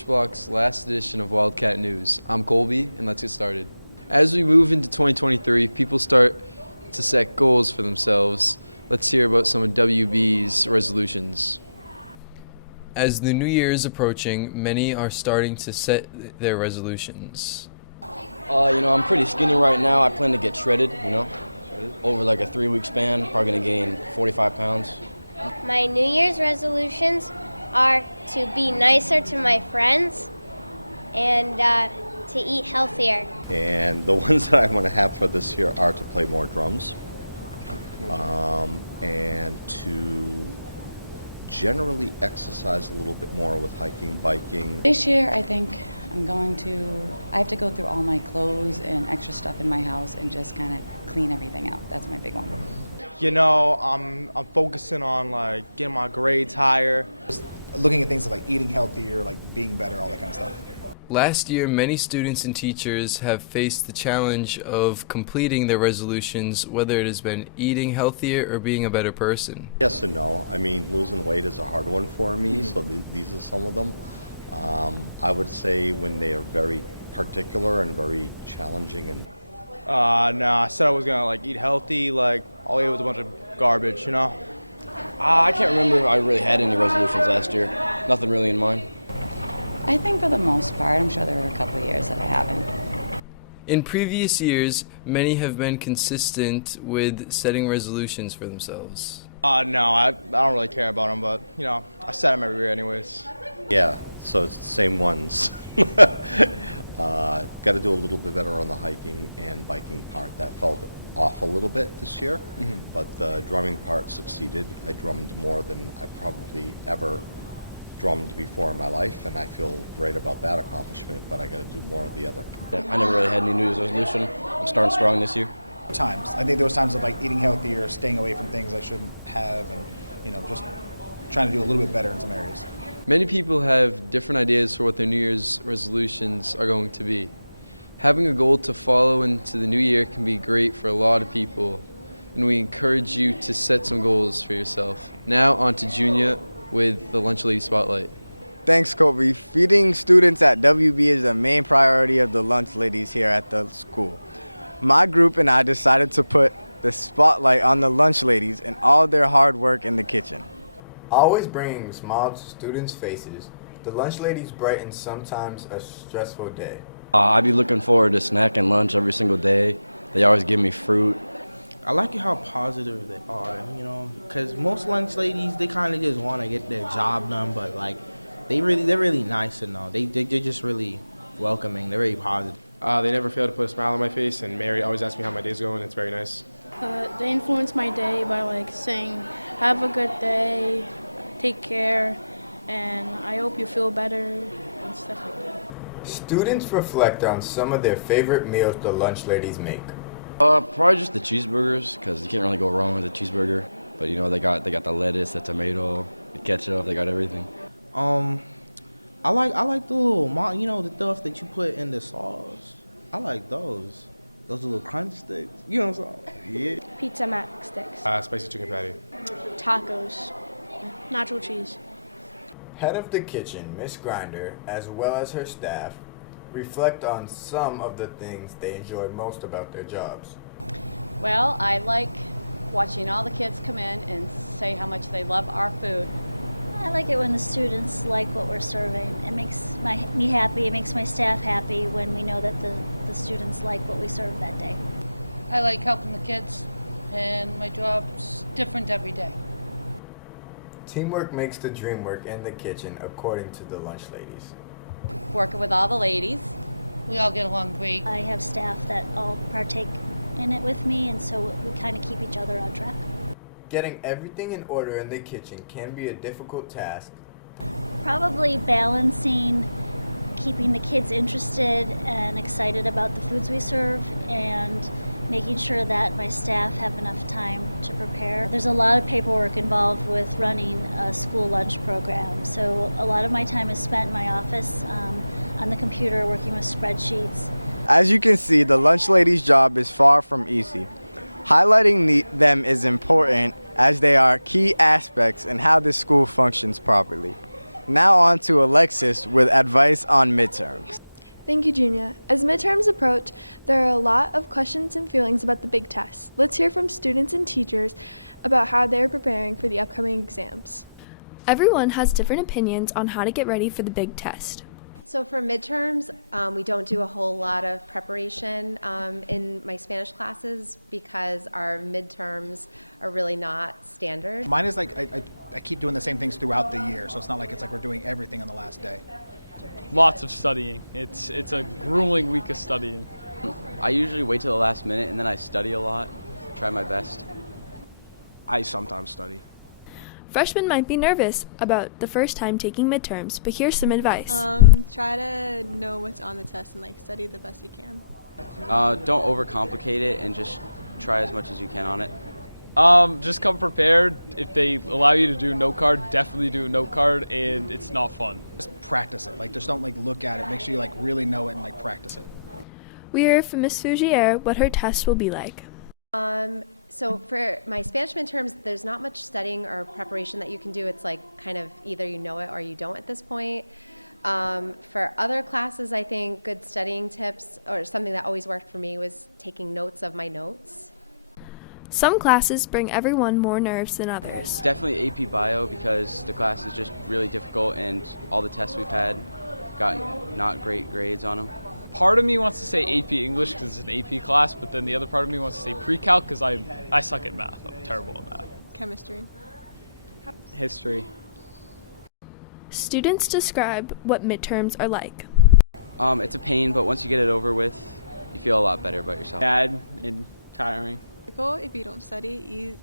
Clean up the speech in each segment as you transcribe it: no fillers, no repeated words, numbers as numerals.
H Block's last edition of Wildcat News. I'm Colby, and let's get started. As we move into 2023, people start to set goals for themselves. Let's hear about some of WB's resolutions. As the new year is approaching, many are starting to set their resolutions. I'm pretty skinny right now. I plan to get shredded, over like a 3-week span, probably going to gain 45 pounds. My New Year's resolutions are to be nicer to my friends and to eat healthier. And the ones that I want to have for this year are to play more drums and to generally exercise a little bit more with hiking, biking. This year, I think I have to go through all my clothes and extra stuff in my house and just kind of clean everything out. That's my big one. I'm focusing on like getting my grades higher. Just looking at things like eating healthier, like being better, all that kind of stuff. Last year, many students and teachers have faced the challenge of completing their resolutions, whether it has been eating healthier or being a better person. Yes and no. I mean, losing weight is a hard one for me, so these are some of them. I would say when they are very particular and very challenging. And No, I said I was gonna eat healthy. All I ate was a bunch of garbage, I can't remember if I really had any resolutions last year. Nothing really in mind. I think for the most part, I'm sure there are a couple of years that I haven't. In previous years, many have been consistent with setting resolutions for themselves. No, I don't really care about them, but I set them every year anyways. yeah, so it's the same ones. Got to do a little bit better on the hiking and biking part. That fell off a little bit this year, but the drumming part succeeded. I drummed more than I probably ever drummed before in my life, and I feel great about that accomplishment, but I got to do more of the other. I never really had any New Year's resolution. I'm starting strong this year. Times. I think there was times of eating healthier, staying away from things I shouldn't have, and just trying to do a little bit better in some areas. Many people have different ideas for what their New Year's resolutions are going to be. Having a goal to follow into the new year can be great for a lot of people, and we encourage you to set some goals for yourself. Now on to Junior with the Lunch Lady Spotlight. Thanks, Colby. Feeding students at WB is the main priority of the Lunch Ladies here at the school. My group and I decided to put the spotlight on the Lunch Ladies and all their hard work in the kitchen. Always bringing a smile to students' faces, the Lunch Ladies brighten sometimes a stressful day. I be looking forward to snack and lunch every single day. They always give me fruit. I like how positive they are, because most lunch ladies, they kind of just want to get their job done, but they're really nice and all. They're just really welcoming. They're very positive. They never fail to put a smile on my face, and Mary always asks me how my day's going. It's very nice. They influence my day by saying, "Have a good day, take care, and I hope you feel better," and stuff like that. Students reflect on some of their favorite meals the Lunch Ladies make. Probably just the cheeseburgers, because you can't really go wrong with a cheeseburger. But they got the lettuce, the tomato, the ketchup. They got everything. I like the little the stuff that you put in the sauce. I like those little crunch sticks. You know what I'm saying? Yeah. Pizza Mac sticks. Spicy chicken patty. Tacos. Nacho cheese. Head of the kitchen, Miss Grinder, as well as her staff, reflect on some of the things they enjoy most about their jobs. Well, I like watching all the kids come in and say how much they love our food. I like it when the students like what we're serving. It makes me happy, it makes my staff happy when we know that the students like what we serve that day. I like helping the kids, and my job's different every day. Teamwork makes the dream work in the kitchen, according to the Lunch Ladies. Working with all the ladies. We all get along great. I have staff that all partake in it with me, and so we kind of keep each other on track. Getting everything in order in the kitchen can be a difficult task. Probably balancing keeping the kids interested and excited about the foods we serve and making sure that my staff have enough time to prepare. There's a lot of paperwork involved with running a school lunch program, so a lot of my time is spent in my office on the computer working with spreadsheets. As you can see, the Lunch Lady's job is far from easy. Highlighting them is important as they are key aspects in how the school functions properly. Now on to Alexis with advice on midterms. Thank you, Junior. As midterms approach, there are a lot of questions and feelings about the big test. Let's hear from students and teachers about how they're preparing for the upcoming exams. Everyone has different opinions on how to get ready for the big test. So for midterms, we don't do a whole lot of preparation in my Spanish classes because our midterms are really not standard. Mine is like I keep doing the same things throughout the year, so it's not like we're doing everything on the last day. Lots of studying. It's a grueling week of studying. I usually wait till the last minute and then I study a lot, try my best. I sometimes study. Freshmen might be nervous about the first time taking midterms, but here's some advice. Try to know what's on the test and study the best you can. Don't overcomplicate it and just try as much as you can on it. Just come prepared. If they allow you to do note card, definitely do a note card, and it's not fun. Just practice it. Just don't look at it. Make sure you really know it and practice it. We heard from Miss Fougier what her test will be like. So for my Spanish midterms, there's not much studying or preparation that you can do. It's kind of either you know it or you don't at this point. For other classes, I think good studying tips or something that always worked for me was taking notes of my notes. Some classes bring everyone more nerves than others. Definitely AP Bio because the class is just really difficult and all the tests we've had got not great grades on them. Part of me wants to say AP English because it's an AP class, but then the other part of me wants to say pre-calc because I suck at math. I'm terrible at math. Chemistry. History. Students describe what midterms are like. It's a pain, but once you get it over with, you feel a lot better about yourself. Bad and tiring. If you don't study, you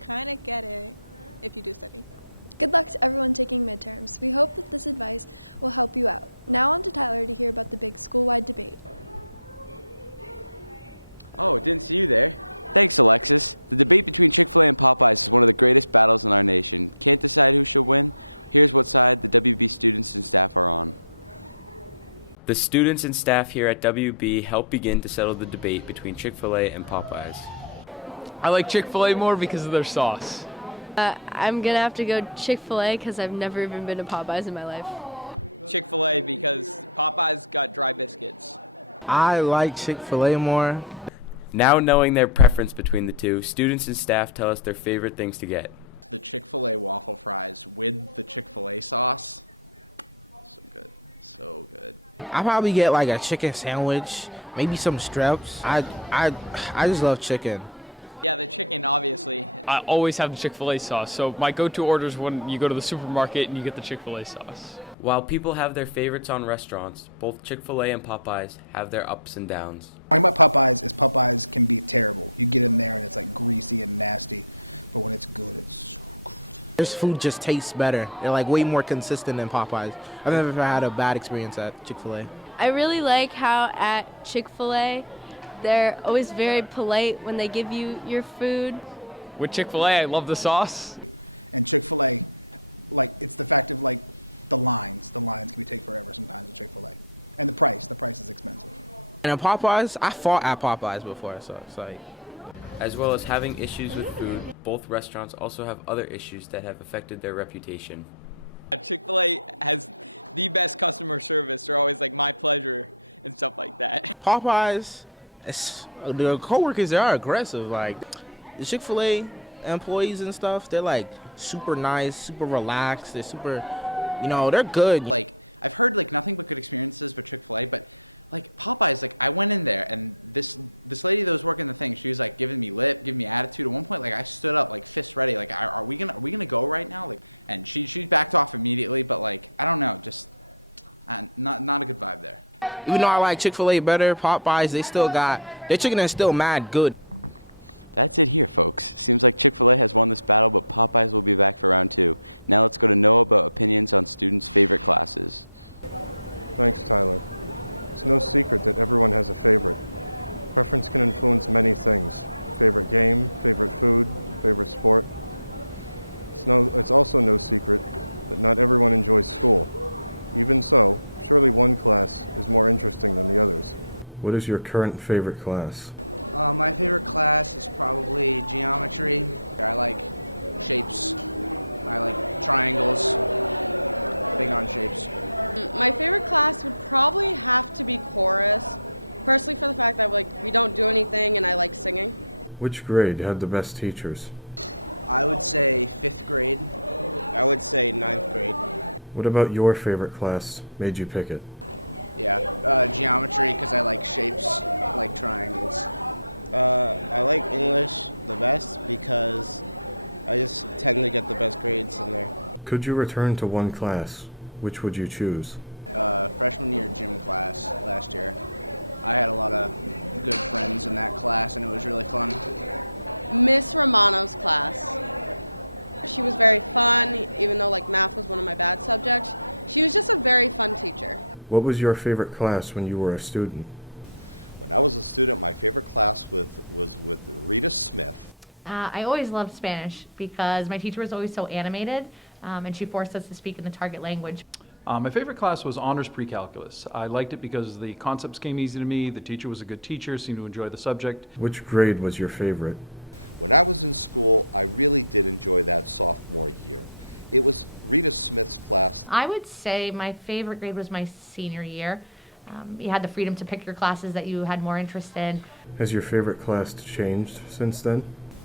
kind of get it if you do study. Good luck to everyone taking midterms. We hope that this advice will help you out. Now on to Tyler to hear about the big school-wide debate. Oh, didn't see you there. Thanks, Alexis. The debate between Chick-fil-A and Popeyes is one of the greatest battles in our nation. Can't decide who should win? Here's what side the WB students and staff are on. The students and staff here at WB help begin to settle the debate between Chick-fil-A and Popeyes. I like Chick-fil-A more because of their sauce. I'm going to have to go Chick-fil-A because I've never even been to Popeyes in my life. Chick-fil-A because Popeyes got dry biscuits. I like Chick-fil-A more. Now knowing their preference between the two, students and staff tell us their favorite things to get. The Chick-fil-A waffle fries with the Chick-fil-A sauce. So good. So good. I'll probably get a chicken sandwich, maybe some strips. I just love chicken. Yeah, the chicken, obviously. I always have the Chick-fil-A sauce, so my go-to order is when you go to the supermarket and you get the Chick-fil-A sauce. While people have their favorites on restaurants, both Chick-fil-A and Popeyes have their ups and downs. The thing about Popeyes is Popeyes can be terrible. You get in there and it's greasy and nasty, but when it's good, it's so good. Their food just tastes better. They're way more consistent than Popeyes. I've never had a bad experience at Chick-fil-A. I really like how at Chick-fil-A, they're always very polite when they give you your food. With Chick-fil-A, I love the sauce. And Chick-fil-A, it's the fact of the lines. The lines can take forever sometimes at Chick-fil-A. And the price is expensive. And at Popeyes, I fought at Popeyes before, so it's As well as having issues with food, both restaurants also have other issues that have affected their reputation. Chick-fil-A has the best customer service. They're always my pleasure and stuff like that. Popeyes, the coworkers, they are aggressive. The Chick-fil-A employees and stuff, they're super nice, super relaxed. They're super, they're good. I've heard nothing but good experiences with Chick-fil-A, but Popeyes, I went in there and this lady that was working the thing, she was giving me lip, giving me attitude. At one point, I stood up fist ready, are we gonna go right now? And she backed off immediately, but I don't know, just not a good vibe there. Even though I like Chick-fil-A better, Popeyes, their chicken is still mad good. That's it here, folks. Seems like Chick-fil-A has won this battle, but Popeyes will be back for round 2. Now let's go to Noah about opinions on students' favorite classes. Thanks, Tyler. It's no secret that everyone has a favorite. Preference can influence many things. Favorite game, favorite food, favorite sport. It's also no secret that not everyone enjoys school. Even so, surely one class is more interesting than the others. What is your current favorite class? My favorite class is probably geometry. I like shapes. I like triangles. big on shapes. My favorite class would probably have to be chorus, personally for the fact that we don't do anything and I like singing. Which grade had the best teachers? I would say 5th grade. I would say 9th grade. What about your favorite class made you pick it? Yeah, geometry because I like shapes, like triangles. I like English the best because I just tend to get the best grades in there. Could you return to one class? Which would you choose? Freshman year gym class last year. I had a lot of good friends in that class and it was really fun. Miss Romano's class. She was very fun, even though math was one of my bad subjects. She was just a very fun teacher. What was your favorite class when you were a student? When I was a student, my favorite class was with Rita Smith. I always loved Spanish because my teacher was always so animated, and she forced us to speak in the target language. My favorite class was honors pre-calculus. I liked it because the concepts came easy to me, the teacher was a good teacher, seemed to enjoy the subject. Which grade was your favorite? When I was in school, I really did enjoy that sophomore year. It was Rita Smith's class. I would say my favorite grade was my senior year. You had the freedom to pick your classes that you had more interest in. Has your favorite class changed since then?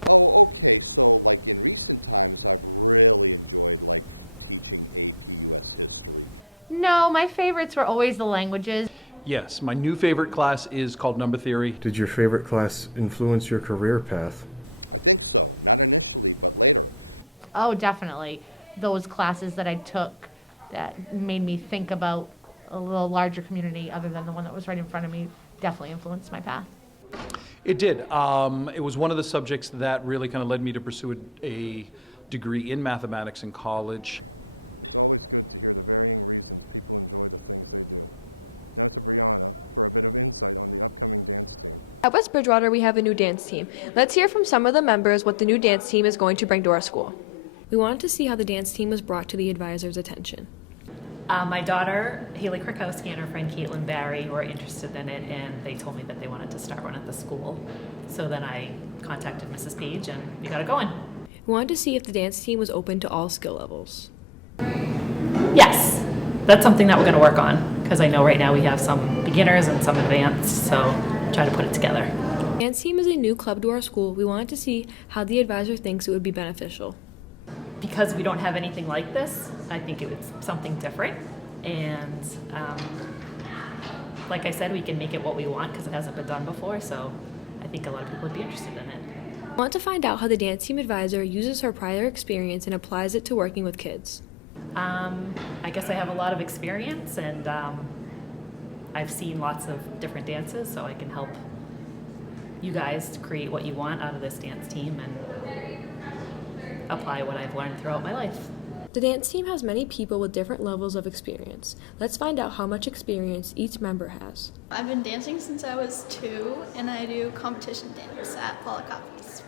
Oh, okay. So, in recent times, I've really enjoyed, teaching AP US history. No, my favorites were always the languages. Yes, my new favorite class is called Number Theory. Did your favorite class influence your career path? I think so. Not initially, but later. Oh, definitely. Those classes that I took that made me think about a little larger community other than the one that was right in front of me definitely influenced my path. It did. It was one of the subjects that really kind of led me to pursue a degree in mathematics in college. It's always good to hear the varying reasons people enjoy the things they do. Now to Brianna for a bit of insight on the upcoming dance team. At West Bridgewater, we have a new dance team. Let's hear from some of the members what the new dance team is going to bring to our school. We wanted to see how the dance team was brought to the advisor's attention. My daughter, Haley Krakowski, and her friend Caitlin Barry were interested in it, and they told me that they wanted to start one at the school. So then I contacted Mrs. Page, and we got it going. We wanted to see if the dance team was open to all skill levels. Yes, that's something that we're going to work on, because I know right now we have some beginners and some advanced, so try to put it together. Dance team is a new club to our school. We wanted to see how the advisor thinks it would be beneficial. Because we don't have anything like this, I think it was something different. And like I said, we can make it what we want because it hasn't been done before, so I think a lot of people would be interested in it. We want to find out how the dance team advisor uses her prior experience and applies it to working with kids. I guess I have a lot of experience, and I've seen lots of different dances, so I can help you guys to create what you want out of this dance team and apply what I've learned throughout my life. The dance team has many people with different levels of experience. Let's find out how much experience each member has. I've been dancing since I was 2, and I do competition dance at Paula Coffee's.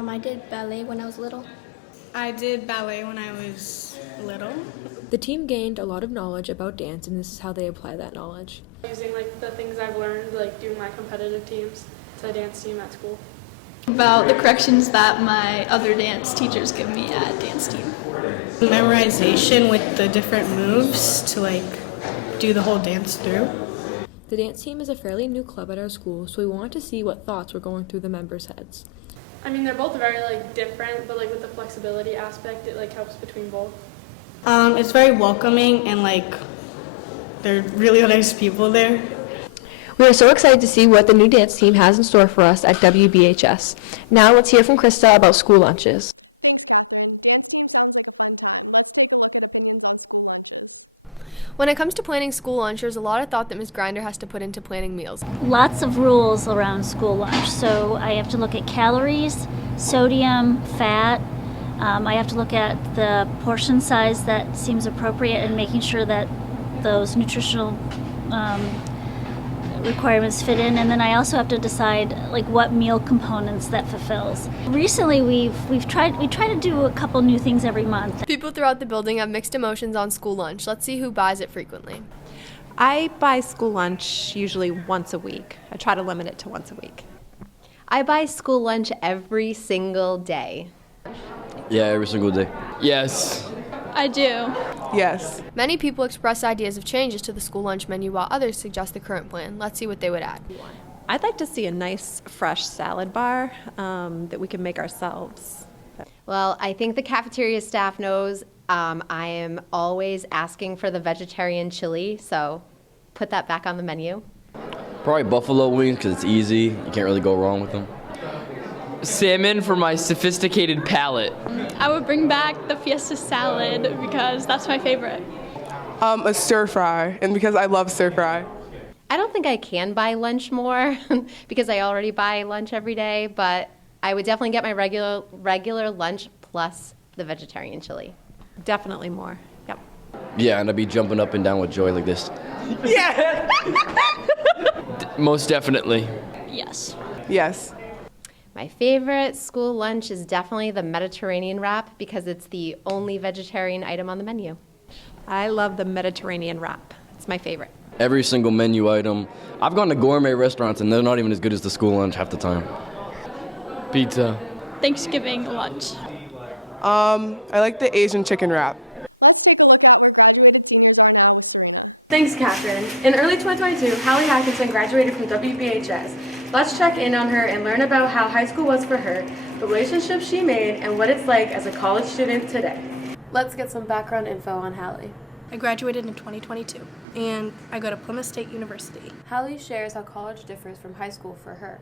I did ballet when I was little. I did ballet when I was little. The team gained a lot of knowledge about dance, and this is how they apply that knowledge. About the corrections that my other dance teachers give me at dance team. Memorization with the different moves to do the whole dance through. The dance team is a fairly new club at our school, so we wanted to see what thoughts were going through the members' heads. It's very welcoming and they're really nice people there. We are so excited to see what the new dance team has in store for us at WBHS. Now let's hear from Krista about school lunches. Thanks, Catherine. Dance team sounds like a fun time. Let's take a look at opinions on school lunches. When it comes to planning school lunch, there's a lot of thought that Ms. Grinder has to put into planning meals. Lots of rules around school lunch. So I have to look at calories, sodium, fat. I have to look at the portion size that seems appropriate and making sure that those nutritional requirements fit in, and then I also have to decide what meal components that fulfills. Recently, we try to do a couple new things every month. People throughout the building have mixed emotions on school lunch. Let's see who buys it frequently. I buy school lunch usually once a week. I try to limit it to once a week. I buy school lunch every single day. Yeah, every single day. Yes. I do. Yes. Many people express ideas of changes to the school lunch menu while others suggest the current plan. Let's see what they would add. I'd like to see a nice fresh salad bar that we can make ourselves. Well, I think the cafeteria staff knows I am always asking for the vegetarian chili, so put that back on the menu. Probably buffalo wings because it's easy. You can't really go wrong with them. Salmon for my sophisticated palate. I would bring back the fiesta salad because that's my favorite. A stir fry, and because I love stir fry. I don't think I can buy lunch more because I already buy lunch every day, but I would definitely get my regular lunch plus the vegetarian chili. Definitely more. Yep. Yeah, and I'd be jumping up and down with joy like this. Yeah. Most definitely. Yes. Yes. My favorite school lunch is definitely the Mediterranean wrap because it's the only vegetarian item on the menu. I love the Mediterranean wrap. It's my favorite. Every single menu item. I've gone to gourmet restaurants and they're not even as good as the school lunch half the time. Pizza. Thanksgiving lunch. I like the Asian chicken wrap. Let's take a look at where graduated seniors are now with Serena. Thanks, Catherine. In early 2022, Hallie Atkinson graduated from WBHS. Let's check in on her and learn about how high school was for her, the relationships she made, and what it's like as a college student today. Let's get some background info on Hallie. I graduated in 2022, and I go to Plymouth State University. Hallie shares how college differs from high school for her.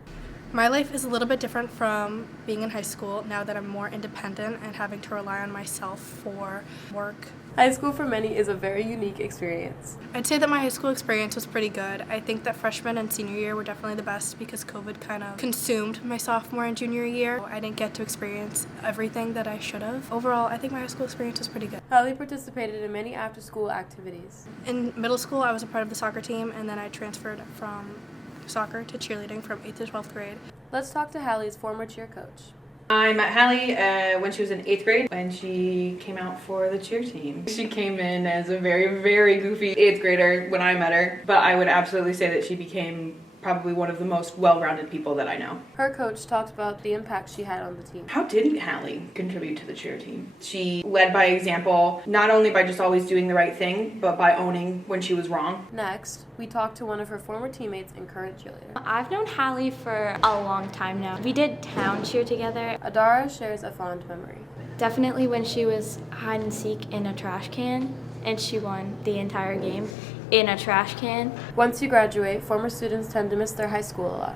My life is a little bit different from being in high school now that I'm more independent and having to rely on myself for work. High school for many is a very unique experience. I'd say that my high school experience was pretty good. I think that freshman and senior year were definitely the best because COVID kind of consumed my sophomore and junior year. I didn't get to experience everything that I should have. Overall, I think my high school experience was pretty good. Hallie participated in many after-school activities. In middle school, I was a part of the soccer team, and then I transferred from soccer to cheerleading from 8th to 12th grade. Let's talk to Hallie's former cheer coach. I met Hallie when she was in 8th grade when she came out for the cheer team. She came in as a very, very goofy 8th grader when I met her, but I would absolutely say that she became probably one of the most well-rounded people that I know. Her coach talked about the impact she had on the team. How did Hallie contribute to the cheer team? She led by example, not only by just always doing the right thing, but by owning when she was wrong. Next, we talked to one of her former teammates and current cheerleader. I've known Hallie for a long time now. We did town cheer together. Adara shares a fond memory. Definitely when she was hide and seek in a trash can, and she won the entire game in a trash can. Once you graduate, former students tend to miss their high school a lot.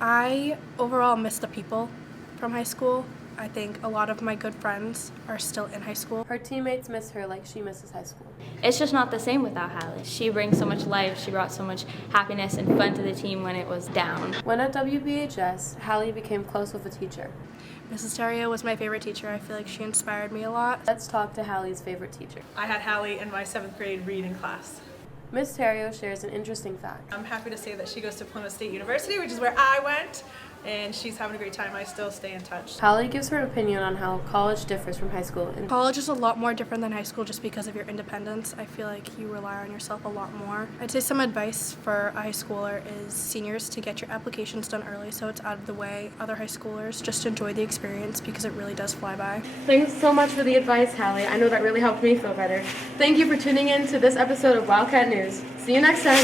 I overall miss the people from high school. I think a lot of my good friends are still in high school. Her teammates miss her like she misses high school. It's just not the same without Hallie. She brings so much life. She brought so much happiness and fun to the team when it was down. When at WBHS, Hallie became close with a teacher. Mrs. Terrio was my favorite teacher. I feel like she inspired me a lot. Let's talk to Hallie's favorite teacher. I had Hallie in my 7th grade reading class. Miss Terrio shares an interesting fact. I'm happy to say that she goes to Plymouth State University, which is where I went, and she's having a great time. I still stay in touch. Hallie gives her opinion on how college differs from high school. College is a lot more different than high school just because of your independence. I feel like you rely on yourself a lot more. I'd say some advice for a high schooler is seniors to get your applications done early so it's out of the way. Other high schoolers, just enjoy the experience because it really does fly by. Thanks so much for the advice, Hallie. I know that really helped me feel better. Thank you for tuning in to this episode of Wildcat News. See you next time.